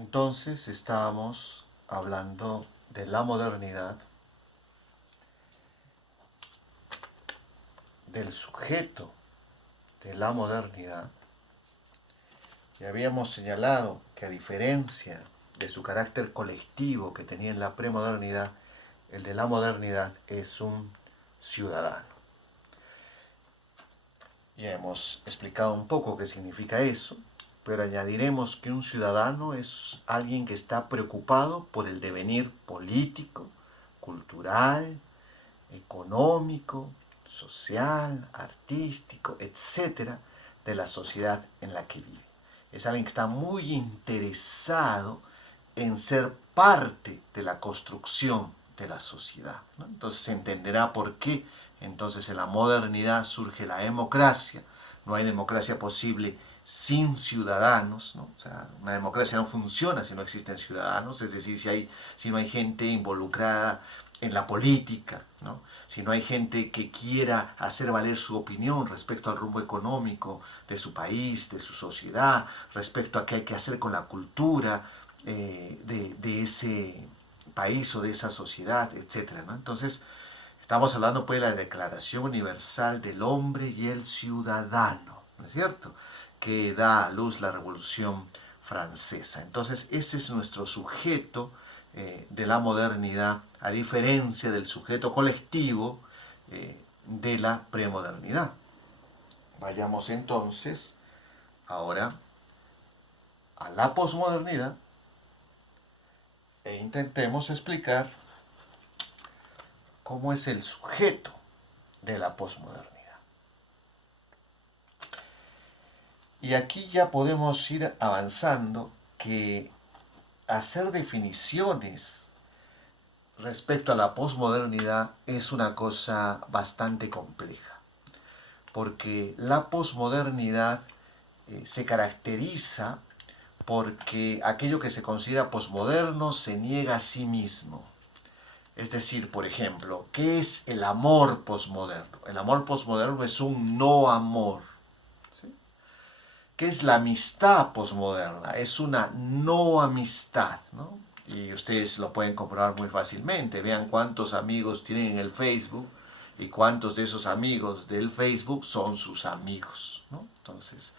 Entonces estábamos hablando de la modernidad, del sujeto de la modernidad, y habíamos señalado que a diferencia de su carácter colectivo que tenía en la premodernidad, el de la modernidad es un ciudadano. Ya hemos explicado un poco qué significa eso, pero añadiremos que un ciudadano es alguien que está preocupado por el devenir político, cultural, económico, social, artístico, etcétera, de la sociedad en la que vive. Es alguien que está muy interesado en ser parte de la construcción de la sociedad, ¿no? Entonces se entenderá por qué entonces en la modernidad surge la democracia. No hay democracia posible sin ciudadanos, ¿no? O sea, una democracia no funciona si no existen ciudadanos, es decir, si no hay gente involucrada en la política, ¿no? Si no hay gente que quiera hacer valer su opinión respecto al rumbo económico de su país, de su sociedad, respecto a qué hay que hacer con la cultura de ese país o de esa sociedad, etcétera, ¿no? Entonces, estamos hablando pues de la Declaración Universal del Hombre y el Ciudadano, ¿no es cierto?, que da a luz la Revolución Francesa. Entonces, ese es nuestro sujeto de la modernidad, a diferencia del sujeto colectivo de la premodernidad. Vayamos entonces ahora a la posmodernidad e intentemos explicar cómo es el sujeto de la posmodernidad. Y aquí ya podemos ir avanzando que hacer definiciones respecto a la posmodernidad es una cosa bastante compleja, porque la posmodernidad se caracteriza porque aquello que se considera posmoderno se niega a sí mismo. Es decir, por ejemplo, ¿qué es el amor posmoderno? El amor posmoderno es un no amor. ¿Sí? ¿Qué es la amistad posmoderna? Es una no amistad, ¿no? Y ustedes lo pueden comprobar muy fácilmente. Vean cuántos amigos tienen en el Facebook y cuántos de esos amigos del Facebook son sus amigos, ¿no? Entonces,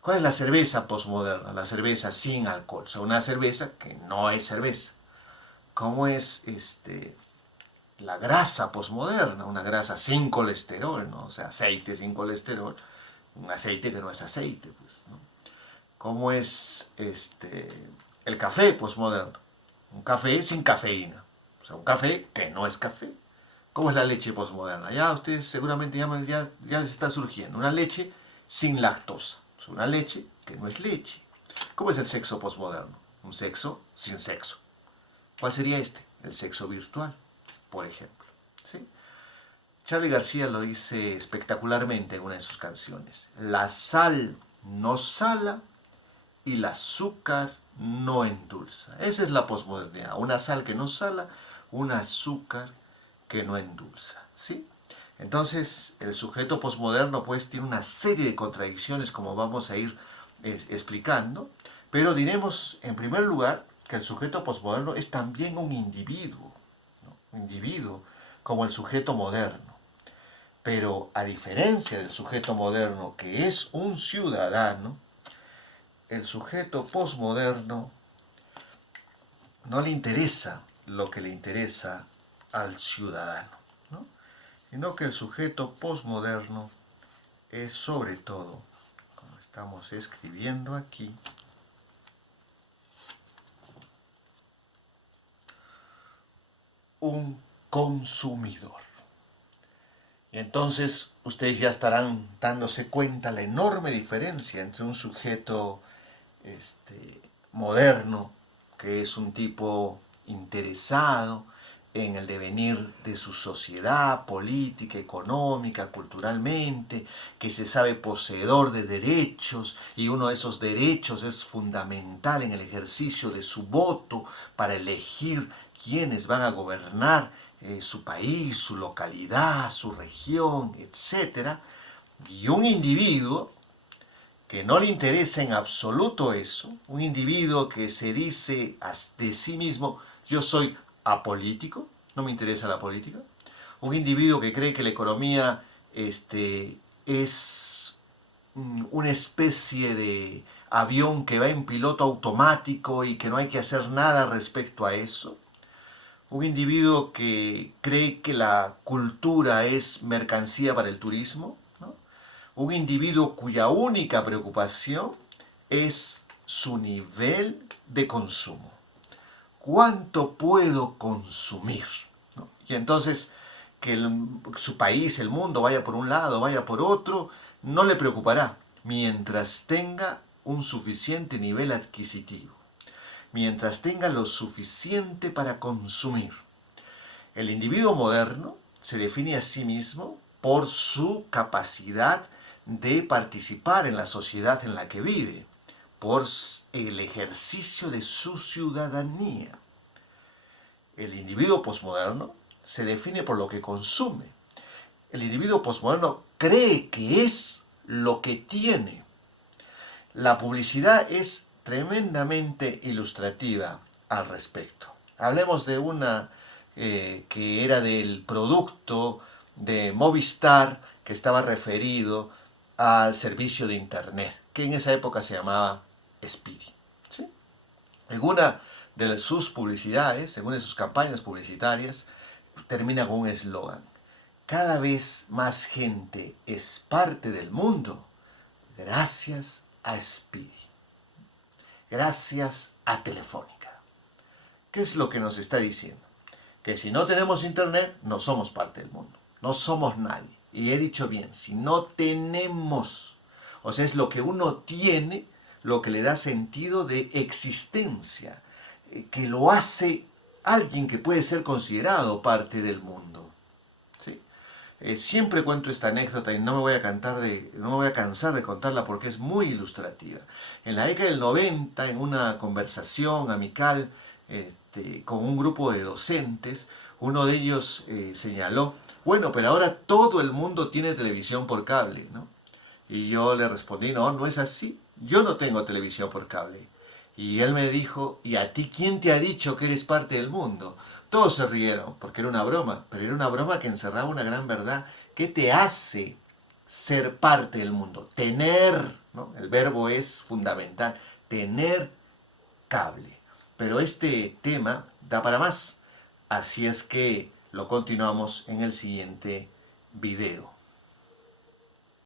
¿cuál es la cerveza posmoderna? La cerveza sin alcohol, o sea, una cerveza que no es cerveza. ¿Cómo es la grasa posmoderna? Una grasa sin colesterol, ¿no? O sea, aceite sin colesterol, un aceite que no es aceite, pues, ¿no? ¿Cómo es el café posmoderno? Un café sin cafeína, o sea, un café que no es café. ¿Cómo es la leche posmoderna? Ya ustedes seguramente ya les está surgiendo. Una leche sin lactosa, o sea, una leche que no es leche. ¿Cómo es el sexo posmoderno? Un sexo sin sexo. ¿Cuál sería este? El sexo virtual, por ejemplo. ¿Sí? Charly García lo dice espectacularmente en una de sus canciones. La sal no sala y el azúcar no endulza. Esa es la posmodernidad. Una sal que no sala, un azúcar que no endulza. ¿Sí? Entonces, el sujeto posmoderno pues tiene una serie de contradicciones como vamos a ir explicando, pero diremos en primer lugar que el sujeto posmoderno es también un individuo, ¿no? Un individuo como el sujeto moderno. Pero a diferencia del sujeto moderno, que es un ciudadano, el sujeto posmoderno no le interesa lo que le interesa al ciudadano, ¿no? Sino que el sujeto posmoderno es sobre todo, como estamos escribiendo aquí, un consumidor. Y entonces ustedes ya estarán dándose cuenta la enorme diferencia entre un sujeto moderno, que es un tipo interesado en el devenir de su sociedad política, económica, culturalmente, que se sabe poseedor de derechos y uno de esos derechos es fundamental en el ejercicio de su voto para elegir quiénes van a gobernar su país, su localidad, su región, etc. Y un individuo que no le interesa en absoluto eso, un individuo que se dice de sí mismo, yo soy apolítico, no me interesa la política, un individuo que cree que la economía es una especie de avión que va en piloto automático y que no hay que hacer nada respecto a eso, un individuo que cree que la cultura es mercancía para el turismo, ¿no? Un individuo cuya única preocupación es su nivel de consumo. ¿Cuánto puedo consumir? ¿No? Y entonces que su país, el mundo, vaya por un lado, vaya por otro, no le preocupará mientras tenga un suficiente nivel adquisitivo, mientras tenga lo suficiente para consumir. El individuo moderno se define a sí mismo por su capacidad de participar en la sociedad en la que vive, por el ejercicio de su ciudadanía. El individuo posmoderno se define por lo que consume. El individuo posmoderno cree que es lo que tiene. La publicidad es tremendamente ilustrativa al respecto. Hablemos de una que era del producto de Movistar que estaba referido al servicio de Internet, que en esa época se llamaba Speedy. ¿Sí? En una de sus publicidades, en una de sus campañas publicitarias, termina con un eslogan. Cada vez más gente es parte del mundo gracias a Speedy, gracias a Telefónica. ¿Qué es lo que nos está diciendo? Que si no tenemos internet, no somos parte del mundo, no somos nadie. Y he dicho bien, si no tenemos, o sea, es lo que uno tiene, lo que le da sentido de existencia, que lo hace alguien que puede ser considerado parte del mundo. ¿Sí? Siempre cuento esta anécdota y no me voy a cansar de contarla porque es muy ilustrativa. En la década del 90, en una conversación amical con un grupo de docentes, uno de ellos señaló, bueno, pero ahora todo el mundo tiene televisión por cable, ¿no? Y yo le respondí, no, no es así. Yo no tengo televisión por cable. Y él me dijo, ¿y a ti quién te ha dicho que eres parte del mundo? Todos se rieron, porque era una broma, pero era una broma que encerraba una gran verdad. ¿Qué te hace ser parte del mundo? Tener, ¿no? El verbo es fundamental, tener cable. Pero este tema da para más. Así es que lo continuamos en el siguiente video.